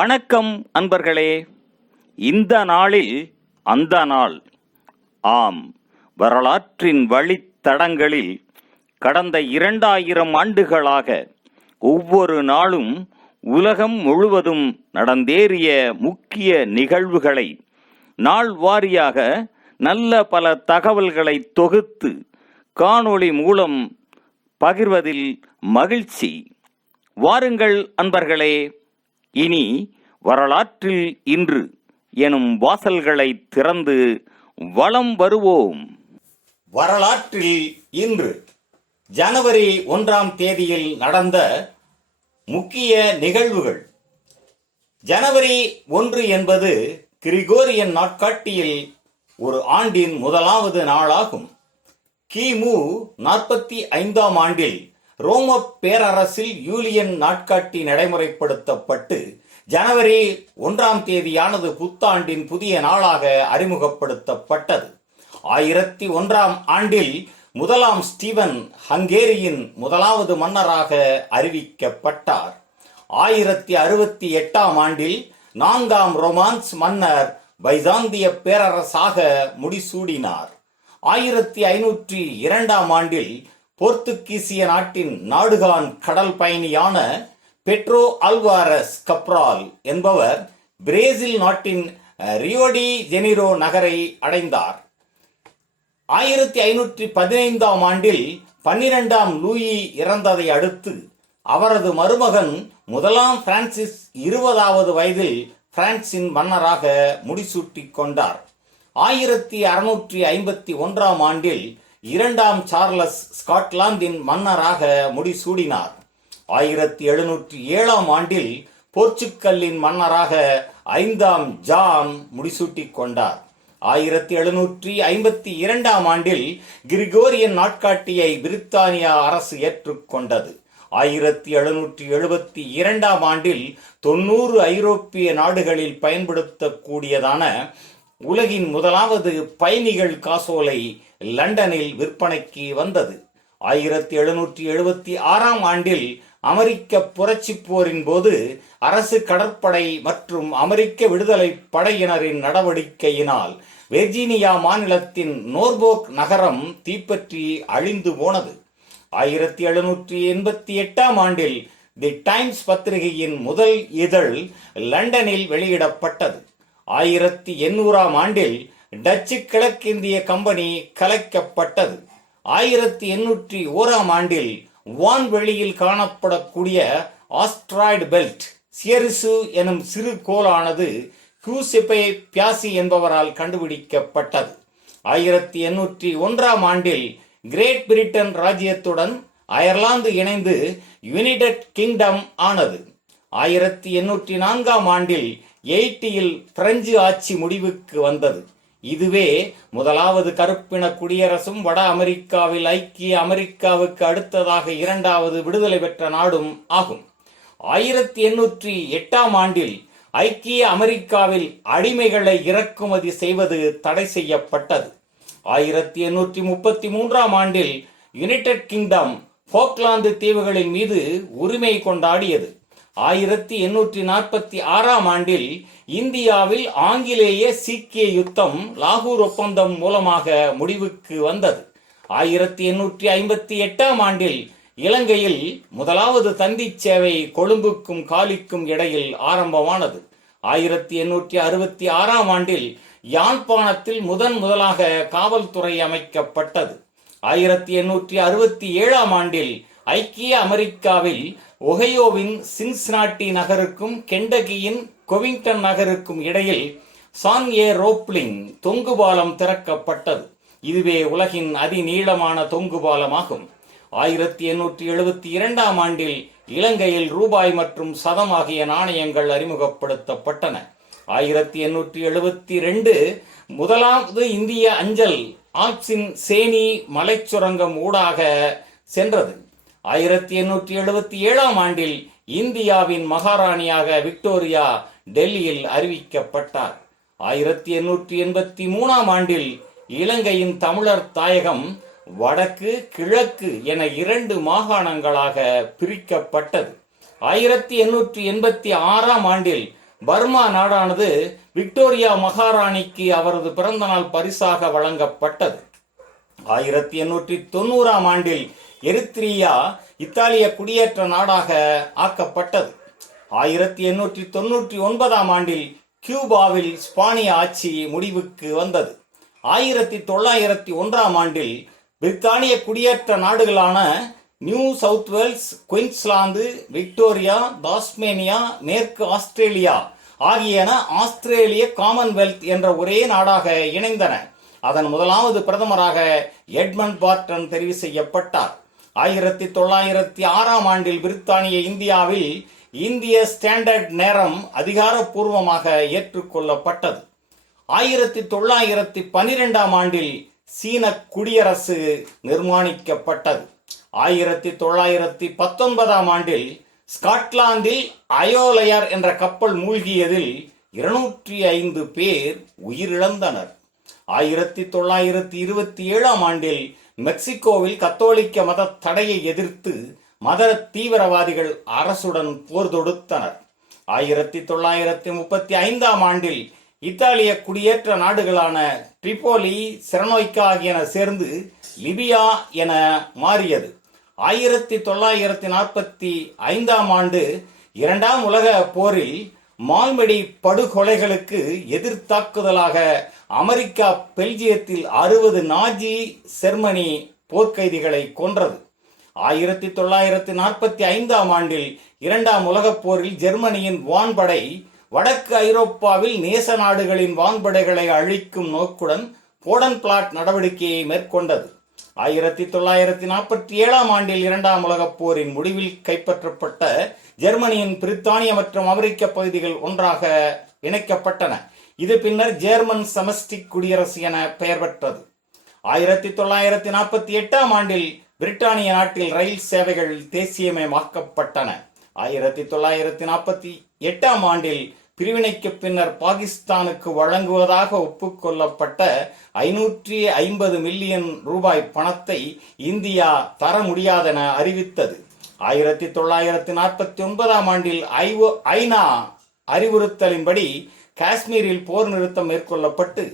வணக்கம் அன்பர்களே. இந்த நாளில் அந்த நாள். ஆம், வரலாற்றின் வழித்தடங்களில் கடந்த 2000 ஆண்டுகளாக ஒவ்வொரு நாளும் உலகம் முழுவதும் நடந்தேறிய முக்கிய நிகழ்வுகளை நாள் வாரியாக நல்ல பல தகவல்களை தொகுத்து காணொளி மூலம் பகிர்வதில் மகிழ்ச்சி. வாருங்கள் அன்பர்களே, இனி வரலாற்றில் இன்று எனும் வாசல்களை திறந்து வலம் வருவோம். வரலாற்றில் இன்று ஜனவரி 1ஆம் தேதியில் நடந்த முக்கிய நிகழ்வுகள். ஜனவரி 1 என்பது கிரிகோரியன் நாட்காட்டியில் ஒரு ஆண்டின் முதலாவது நாளாகும். கிமு 45ஆம் ஆண்டில் ரோம பேரரசில் யூலியன் நாட்காட்டி நடைமுறைப்படுத்தப்பட்டு ஜனவரி 1ஆம் தேதியானது புத்தாண்டின் புதிய நாளாக அறிமுகப்படுத்தப்பட்டது. 1001ஆம் ஆண்டில் முதலாம் ஸ்டீவன் ஹங்கேரியின் முதலாவது மன்னராக அறிவிக்கப்பட்டார். 1068ஆம் ஆண்டில் 4ஆம் ரொமான்ஸ் மன்னர் பைசாந்திய பேரரசாக முடிசூடினார். 1502ஆம் ஆண்டில் போர்த்துகீசிய நாட்டின் நாடுகான் கடல் பயணியான பெட்ரோ அல்வாரஸ் கப்ரால் என்பவர் பிரேசில் நாட்டின் ரியோடி ஜெனிரோ நகரை அடைந்தார். 1515ஆம் ஆண்டில் 12ஆம் லூயி இறந்ததை அடுத்து அவரது மருமகன் முதலாம் பிரான்சிஸ் 20வது வயதில் பிரான்சின் மன்னராக முடிசூட்டிக் கொண்டார். 1651ஆம் ஆண்டில் 2ஆம் சார்லஸ் ஸ்காட்லாந்தின் மன்னராக முடிசூடினார். 1707ஆம் ஆண்டில் போர்ச்சுக்கல்லின் மன்னராக 5ஆம் ஜான் முடிசூட்டிக் கொண்டார். 1752ஆம் ஆண்டில் கிரிகோரியன் நாட்காட்டியை பிரித்தானியா அரசு ஏற்றுக்கொண்டது. 1772ஆம் ஆண்டில் 90 ஐரோப்பிய நாடுகளில் பயன்படுத்தக்கூடியதான உலகின் முதலாவது பயணிகள் காசோலை லண்டனில் விற்பனைக்கு வந்தது. 1776ஆம் ஆண்டில் அமெரிக்க புரட்சி போரின் போது அரசு கடற்படை மற்றும் அமெரிக்க விடுதலை படையினரின் நடவடிக்கையினால் வெர்ஜீனியா மாநிலத்தின் நோர்போக் நகரம் தீப்பற்றி அழிந்து போனது. 1788ஆம் ஆண்டில் தி டைம்ஸ் பத்திரிகையின் முதல் இதழ் லண்டனில் வெளியிடப்பட்டது. 1800ஆம் ஆண்டில் டச்சு கிழக்கிந்திய கம்பெனி கலைக்கப்பட்டது. 1801ஆம் ஆண்டில் வான்வெளியில் காணப்படக்கூடிய ஆஸ்ட்ராய்டு பெல்ட் சியரிசு எனும் சிறு கோளானது கியூசெப்பே பியாசி என்பவரால் கண்டுபிடிக்கப்பட்டது. 1801ஆம் ஆண்டில் கிரேட் பிரிட்டன் ராஜ்யத்துடன் அயர்லாந்து இணைந்து யுனைடெட் கிங்டம் ஆனது. 1804ஆம் ஆண்டில் எயிட்டியில் பிரெஞ்சு ஆட்சி முடிவுக்கு வந்தது. இதுவே முதலாவது கருப்பின குடியரசும் வட அமெரிக்காவில் ஐக்கிய அமெரிக்காவுக்கு அடுத்ததாக 2வது விடுதலை பெற்ற நாடும் ஆகும். 1808ஆம் ஆண்டில் ஐக்கிய அமெரிக்காவில் அடிமைகளை இறக்குமதி செய்வது தடை செய்யப்பட்டது. 1833ஆம் ஆண்டில் யுனைடெட் கிங்டம் போக்லாந்து தீவுகளின் மீது உரிமை கொண்டாடியது. 1846ஆம் ஆண்டில் இந்தியாவில் ஆங்கிலேய சீக்கிய யுத்தம் லாகூர் ஒப்பந்தம் மூலமாக முடிவுக்கு வந்தது. 1858ஆம் ஆண்டில் இலங்கையில் முதலாவது தந்தி சேவை கொழும்புக்கும் காலிக்கும் இடையில் ஆரம்பமானது. 1866ஆம் ஆண்டில் யாழ்ப்பாணத்தில் முதலாக காவல்துறை அமைக்கப்பட்டது. 1867ஆம் ஆண்டில் ஐக்கிய அமெரிக்காவில் ஒஹையோவின் சின்சினாட்டி நகருக்கும் கெண்டகியின் கொவிங்டன் நகருக்கும் இடையில் சான் ஏ ரோப்லிங் தொங்கு பாலம் திறக்கப்பட்டது. இதுவே உலகின் அதிநீளமான தொங்கு பாலமாகும். 1872ஆம் ஆண்டில் இலங்கையில் ரூபாய் மற்றும் சதம் ஆகிய நாணயங்கள் அறிமுகப்படுத்தப்பட்டன. 1872 முதலாவது இந்திய அஞ்சல் ஆல்ப்ஸின் சேனி மலைச்சுரங்கம் ஊடாக சென்றது. 1877ஆம் ஆண்டில் இந்தியாவின் மகாராணியாக விக்டோரியா டெல்லியில் அறிவிக்கப்பட்டார். 1883ஆம் ஆண்டில் இலங்கையின் தமிழர் தாயகம் வடக்கு கிழக்கு என 2 மாகாணங்களாக பிரிக்கப்பட்டது. 1886ஆம் ஆண்டில் பர்மா நாடானது விக்டோரியா மகாராணிக்கு அவரது பிறந்த நாள் பரிசாக வழங்கப்பட்டது. 1890ஆம் ஆண்டில் எரித்ரியா இத்தாலிய குடியேற்ற நாடாக ஆக்கப்பட்டது. 1899ஆம் ஆண்டில் கியூபாவில் ஸ்பானிய ஆட்சி முடிவுக்கு வந்தது. 1901ஆம் ஆண்டில் பிரித்தானிய குடியேற்ற நாடுகளான New South Wales, Queensland, Victoria, Tasmania, மேற்கு ஆஸ்திரேலியா ஆகியன ஆஸ்திரேலிய காமன்வெல்த் என்ற ஒரே நாடாக இணைந்தன. அதன் முதலாவது பிரதமராக எட்மண்ட் பார்டன் தெரிவு செய்யப்பட்டார். 1906ஆம் ஆண்டில் பிரித்தானிய இந்தியாவில் இந்திய ஸ்டாண்டர்ட் நேரம் அதிகாரப்பூர்வமாக ஏற்றுக்கொள்ளப்பட்டது. 1912ஆம் ஆண்டில் சீன குடியரசு நிர்மாணிக்கப்பட்டது. 1919ஆம் ஆண்டில் ஸ்காட்லாந்தில் அயோலயர் என்ற கப்பல் மூழ்கியதில் 205 பேர் உயிரிழந்தனர். 1927ஆம் ஆண்டில் மெக்சிகோவில் கத்தோலிக்க மத தடையை எதிர்த்து மத தீவிரவாதிகள் அரசுடன் போர் தொடுத்தனர். 1935ஆம் ஆண்டில் இத்தாலிய குடியேற்ற நாடுகளான ட்ரிபோலி, செரனோய்க்கா ஆகியன சேர்ந்து லிபியா என மாறியது. 1945ஆம் ஆண்டு இரண்டாம் உலக போரில் மால்மெடி படுகொலைகளுக்கு எதிர்த்தாக்குதலாக அமெரிக்கா பெல்ஜியத்தில் 60 நாஜி ஜெர்மனி போர்க்கைதிகளை கொன்றது. 1945ஆம் ஆண்டில் இரண்டாம் உலகப் போரில் ஜெர்மனியின் வான்படை வடக்கு ஐரோப்பாவில் நேச நாடுகளின் வான்படைகளை அழிக்கும் நோக்குடன் போடன்பிளாட் நடவடிக்கையை மேற்கொண்டது. 1947ஆம் ஆண்டில் இரண்டாம் உலகப் போரின் முடிவில் கைப்பற்றப்பட்ட ஜெர்மனியின் பிரித்தானிய மற்றும் அமெரிக்க பகுதிகள் ஒன்றாக இணைக்கப்பட்டன. இது பின்னர் ஜெர்மன் செமஸ்டிக் குடியரசு என பெயர் பெற்றது. 1948ஆம் ஆண்டில் பிரிட்டானிய நாட்டில் ரயில் சேவைகள் தேசியமயமாக்கப்பட்டன. 1948ஆம் ஆண்டில் பிரிவினைக்கு பின்னர் பாகிஸ்தானுக்கு வழங்குவதாக ஒப்புக்கொள்ளப்பட்ட 550 மில்லியன் ரூபாய் பணத்தை இந்தியா தர முடியாதென அறிவித்தது. 1949ஆம் ஆண்டில் ஐநா அறிவுறுத்தலின்படி காஷ்மீரில் போர் நிறுத்தம் மேற்கொள்ளப்பட்டு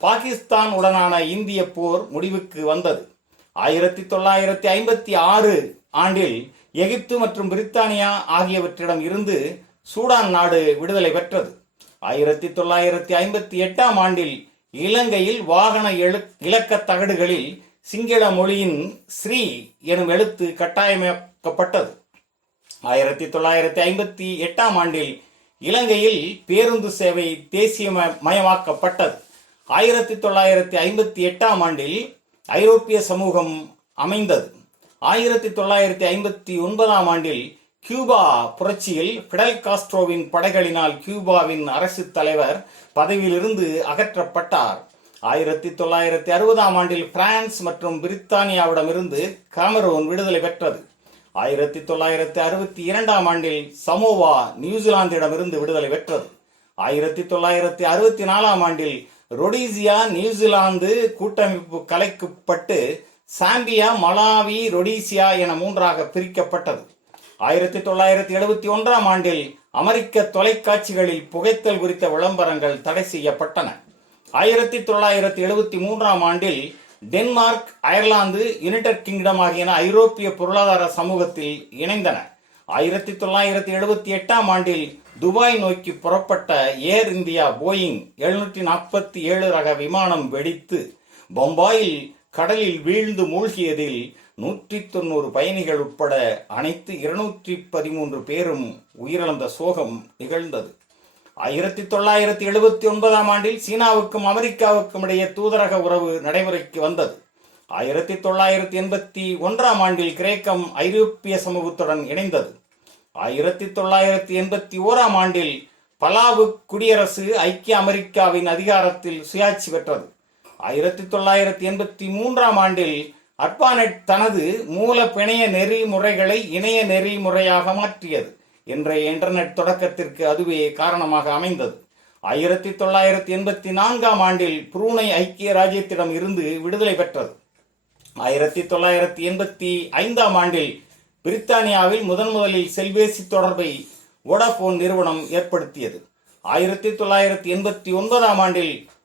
பாகிஸ்தான் உடனான இந்திய போர் முடிவுக்கு வந்தது. 1956 ஆண்டில் எகிப்து மற்றும் பிரித்தானியா ஆகியவற்றிடம் இருந்து சூடான் நாடு விடுதலை பெற்றது. 1958ஆம் ஆண்டில் இலங்கையில் வாகன இலக்க தகடுகளில் சிங்கள மொழியின் ஸ்ரீ எனும் எழுத்து கட்டாயமாக்கப்பட்டது. 1958ஆம் ஆண்டில் இலங்கையில் பேருந்து சேவை தேசியமயமாக்கப்பட்டது. 1958ஆம் ஆண்டில் ஐரோப்பிய சமூகம் அமைந்தது. 1959ஆம் ஆண்டில் கியூபா புரட்சியில் பிடல் காஸ்ட்ரோவின் படைகளினால் கியூபாவின் அரசு தலைவர் பதவியிலிருந்து அகற்றப்பட்டார். 1960ஆம் ஆண்டில் பிரான்ஸ் மற்றும் பிரித்தானியாவிடமிருந்து காமரூன் விடுதலை பெற்றது. 1962ஆம் ஆண்டில் சமோவா நியூசிலாந்திடமிருந்து விடுதலை பெற்றது. 1964ஆம் ஆண்டில் ரொடீசியா நியூசிலாந்து கூட்டமைப்பு கலைக்கப்பட்டு சாம்பியா, மலாவி, ரொடீசியா என மூன்றாக பிரிக்கப்பட்டது. 1971ஆம் ஆண்டில் அமெரிக்க தொலைக்காட்சிகளில் புகைத்தல் குறித்த விளம்பரங்கள் தடை செய்யப்பட்டன. 1973ஆம் ஆண்டில் டென்மார்க், அயர்லாந்து, யுனைடெட் கிங்டம் ஆகியன ஐரோப்பிய பொருளாதார சமூகத்தில் இணைந்தன. 1978ஆம் ஆண்டில் துபாய் நோக்கி புறப்பட்ட ஏர் இந்தியா போயிங் 747 ரக விமானம் வெடித்து பம்பாயில் கடலில் வீழ்ந்து மூழ்கியதில் 190 பயணிகள் உட்பட அனைத்து 213 பேரும் உயிரிழந்த சோகம் நிகழ்ந்தது. 1979ஆம் ஆண்டில் சீனாவுக்கும் அமெரிக்காவுக்கும் இடையே தூதரக உறவு நடைமுறைக்கு வந்தது. 1981ஆம் ஆண்டில் கிரேக்கம் ஐரோப்பிய சமூகத்துடன் இணைந்தது. 1981ஆம் ஆண்டில் பலாவு குடியரசு ஐக்கிய அமெரிக்காவின் அதிகாரத்தில் சுயாட்சி பெற்றது. 1983ஆம் ஆண்டில் அர்பானெட் தனது மூல பிணைய நெறிமுறைகளை இணைய நெறிமுறையாக மாற்றியது. இன்றைய இன்டர்நெட் தொடக்கத்திற்கு அதுவே காரணமாக அமைந்தது. 1984ஆம் ஆண்டில் புரூனை ஐக்கிய ராஜ்யத்திடம் இருந்து விடுதலை பெற்றது. 1985ஆம் ஆண்டில் பிரித்தானியாவில் முதலில் செல்பேசி தொடர்பை வோடாபோன் நிறுவனம் ஏற்படுத்தியது. 1989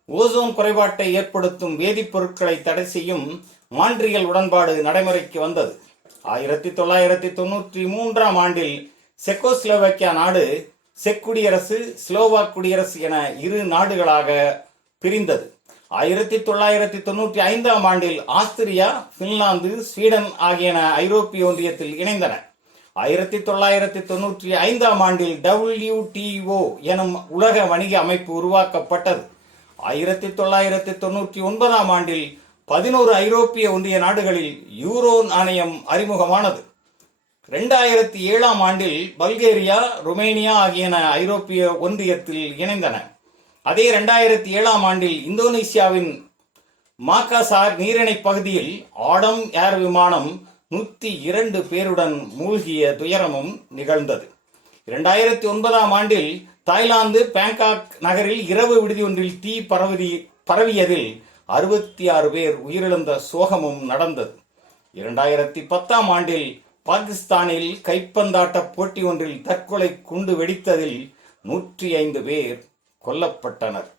ஓசோன் குறைபாட்டை ஏற்படுத்தும் வேதிப்பொருட்களை தடை செய்யும் மான்ட்ரியல் உடன்பாடு நடைமுறைக்கு வந்தது. 1993 செக்கோஸ்லோவாக்கியா நாடு செக் குடியரசு, ஸ்லோவாக் குடியரசு என இரு நாடுகளாக பிரிந்தது. 1995 ஆஸ்திரியா, பின்லாந்து, ஸ்வீடன் ஆகியன ஐரோப்பிய ஒன்றியத்தில் இணைந்தன. 1995 WTO எனும் உலக வணிக அமைப்பு உருவாக்கப்பட்டது. 1999 11 ஐரோப்பிய ஒன்றிய நாடுகளில் யூரோ நாணயம் அறிமுகமானது. 2007 பல்கேரியா, ருமேனியா ஆகியன ஐரோப்பிய ஒன்றியத்தில் இணைந்தன. அதே 2007 இந்தோனேசியாவின் மாக்காசார் நீரிணை பகுதியில் ஆடம் ஏர் விமானம் 102 பேருடன் மூழ்கிய துயரமும் நிகழ்ந்தது. 2009 தாய்லாந்து பேங்காக் நகரில் இரவு விடுதி ஒன்றில் தீ பரவியதில் 66 பேர் உயிரிழந்த சோகமும் நடந்தது. 2010 பாகிஸ்தானில் கைப்பந்தாட்ட போட்டி ஒன்றில் தற்கொலை குண்டு வெடித்ததில் 105 பேர் கொல்லப்பட்டனர்.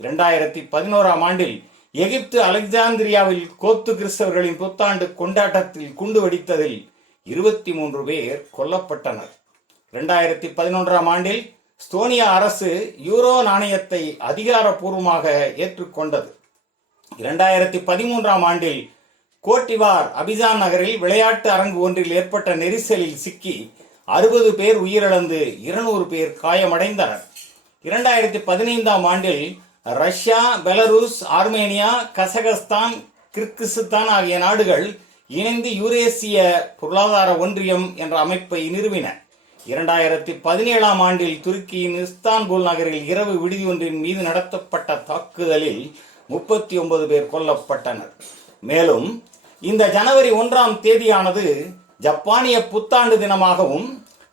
2011 எகிப்து அலெக்சாந்திரியாவில் கோப்து கிறிஸ்தவர்களின் புத்தாண்டு கொண்டாட்டத்தில் குண்டு வெடித்ததில் 23 பேர் கொல்லப்பட்டனர். 2011 ஸ்தோனியா அரசு யூரோ நாணயத்தை அதிகாரப்பூர்வமாக ஏற்றுக்கொண்டது. 2013 கோட்டிவார் அபிஜான் நகரில் விளையாட்டு அரங்கு ஒன்றில் ஏற்பட்ட நெரிசலில் சிக்கி 60 பேர் உயிரிழந்து 200 பேர் காயமடைந்தனர். 2015 Russia, Belarus, Armenia, Kazakhstan, Kyrgyzstan ஆகிய நாடுகள் இணைந்து யூரேசிய பொருளாதார ஒன்றியம் என்ற அமைப்பை நிறுவின. 2017 துருக்கியின் இஸ்தான்புல் நகரில் இரவு விடுதி ஒன்றின் மீது நடத்தப்பட்ட தாக்குதலில் 39 பேர் கொல்லப்பட்டனர். மேலும் இந்த ஜனவரி 1 ஜப்பானிய புத்தாண்டு தினமாகவும்,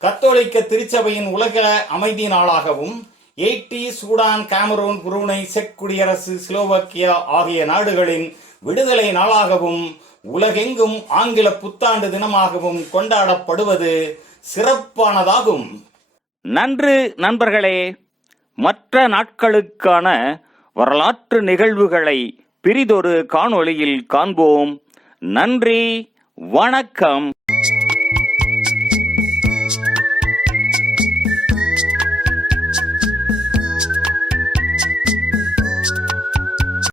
கத்தோலிக்க திருச்சபையின் உலக அமைதி நாளாகவும், Haiti, Sudan, Cameron, Brunei, check குடியரசு, ஸ்லோவாக்கியா ஆகிய நாடுகளின் விடுதலை நாளாகவும், உலகெங்கும் ஆங்கில புத்தாண்டு தினமாகவும் கொண்டாடப்படுவது சிறப்பானதாகும். நன்று நண்பர்களே. மற்ற நாட்களுக்கான வரலாற்று நிகழ்வுகளை பிரிதொரு காணொளியில் காண்போம். நன்றி, வணக்கம்.